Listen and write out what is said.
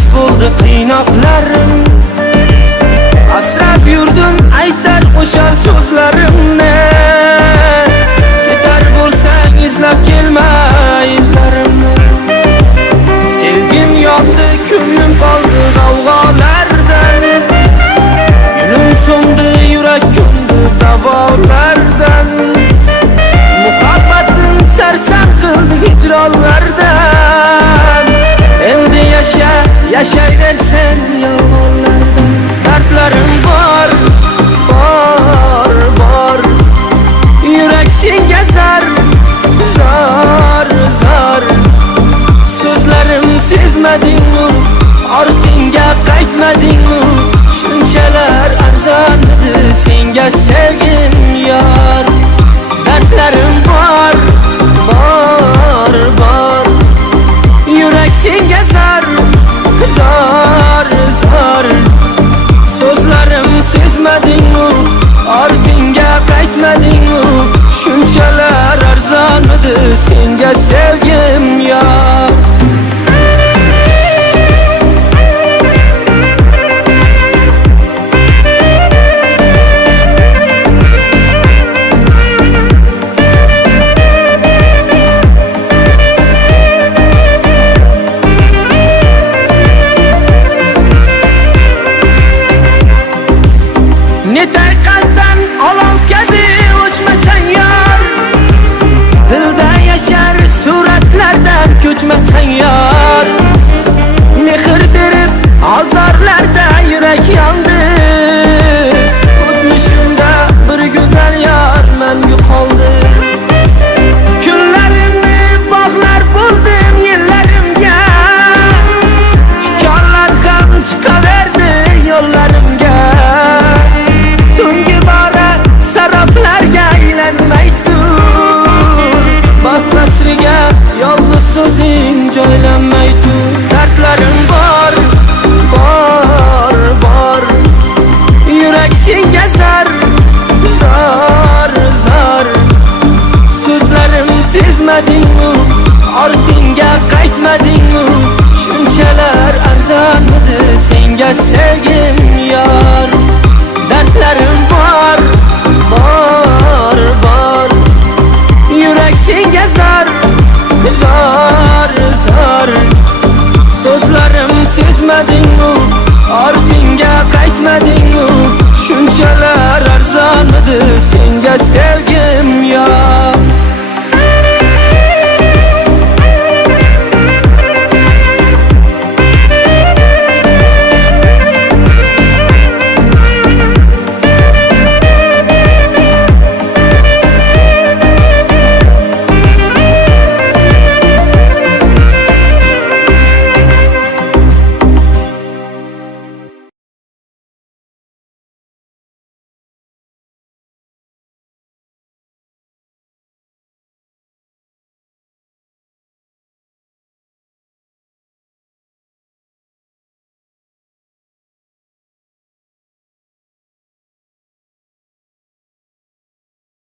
bas bo'ldi qiynoqlarim. Asrab yurdim aytar o'sha so'zlarimni. Ketar bo'lsang izlab kelma izlarimni. Sevgim yondi, ko'nglim qoldi g'avg'olardan. Gulim so'ndi, yurak ko'ndi davolardan. Muhabbatim sarson qildi hijronlardan. Endi yashayversen yolg'onlardan. Dardlarim bor, bor, bor. Yurak senga zar, zar, zar. So'zlarim sezmadingmi? Ortingga qaytmadingmi? Shunchalar arzonmidi senga sevgim yor. Dardlarim bor, bor, bor. Yurak senga zar, zar, zar. So'zlarim sezmadingmi? Ortingga qaytmadingmi? Shunchalar arzonmidi senga sevgim yor. Netay qalbdan olov kabi o'chmasan yor. Dilda yashar suratlardan ko'chmasan yor. Mehr berib azorlarda yurak yondi. O'tmishimda bir go'zal yor menga qoldi. Kunlarimni bog'lar bo'ldim yillarimga. Tikonlar ham chiqaverdi yo'llarimga. So'nggi bora saroblarga aylanmay tur. Baxt qasriga yolg'iz so'zing joylanmay tur. Dardlarim bor, bor, bor. Yurak senga zar, zar, zar. So'zlarim sezmadingmi? Ortingga qaytmadingmi? Shunchalar arzonmidi senga sevgim yor. Dardlarim bor, bor, bor. Yurak senga zar, zar, zar. So'zlarim sezmadingmi? Ortingga qaytmadingmi? Shunchalar